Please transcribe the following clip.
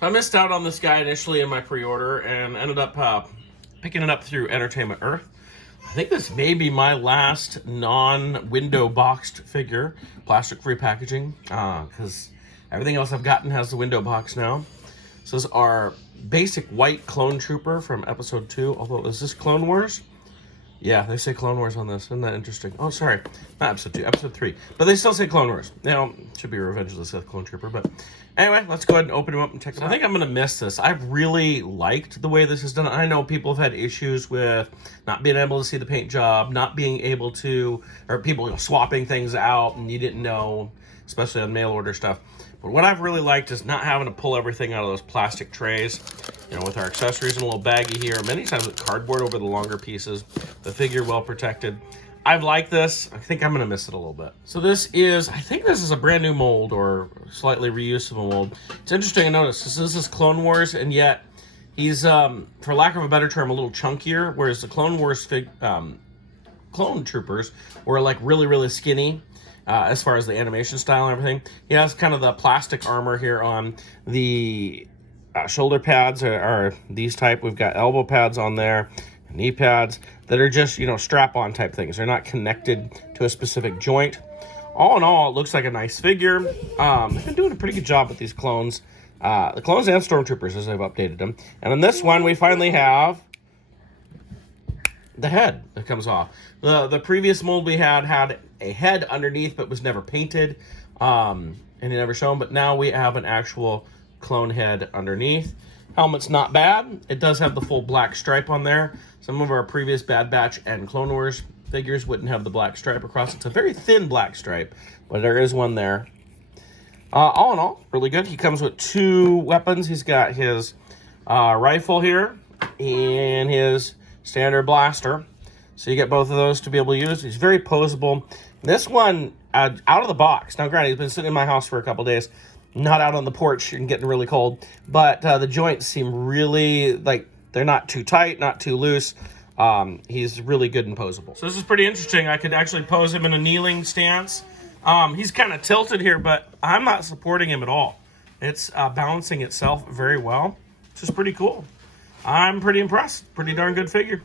So I missed out on this guy initially in my pre-order and ended up picking it up through Entertainment Earth. I think this may be my last non-window boxed figure, plastic-free packaging, because everything else I've gotten has the window box now. So this is our basic white clone trooper from episode 2. Although, is this Clone Wars? Yeah, they say Clone Wars on this. Isn't that interesting? Oh, sorry. Not episode 2, episode 3. But they still say Clone Wars. Now, it should be Revenge of the Sith Clone Trooper. But anyway, let's go ahead and open him up and check it out. I think I'm going to miss this. I've really liked the way this is done. I know people have had issues with not being able to see the paint job, not being able to, or people swapping things out and you didn't know, especially on mail order stuff. But what I've really liked is not having to pull everything out of those plastic trays. You know, with our accessories in a little baggie here, many times with cardboard over the longer pieces, the figure well protected. I've liked this. I think I'm going to miss it a little bit. So this is, I think this is a brand new mold or slightly reusable mold. It's interesting to notice, this is Clone Wars, and yet he's, for lack of a better term, a little chunkier, whereas the Clone Wars clone troopers were like really, really skinny. As far as the animation style and everything. He has kind of the plastic armor here on the shoulder pads are these type. We've got elbow pads on there, knee pads that are just, you know, strap-on type things. They're not connected to a specific joint. All in all, it looks like a nice figure. They've been doing a pretty good job with these clones. The clones and stormtroopers as I've updated them. And in this one, we finally have the head that comes off. The previous mold we had a head underneath but was never painted and it never shown, but now we have an actual clone head underneath. Helmet's not bad. It does have the full black stripe on there. Some of our previous Bad Batch and Clone Wars figures wouldn't have the black stripe across. It's a very thin black stripe, but there is one there. All in all, really good. He comes with 2 weapons. He's got his rifle here and his standard blaster. So you get both of those to be able to use. He's very posable. This one, out of the box. Now, granted, he's been sitting in my house for a couple days, not out on the porch and getting really cold. But the joints seem really, like, they're not too tight, not too loose. He's really good and posable. So this is pretty interesting. I could actually pose him in a kneeling stance. He's kind of tilted here, but I'm not supporting him at all. It's balancing itself very well, which is pretty cool. I'm pretty impressed. Pretty darn good figure.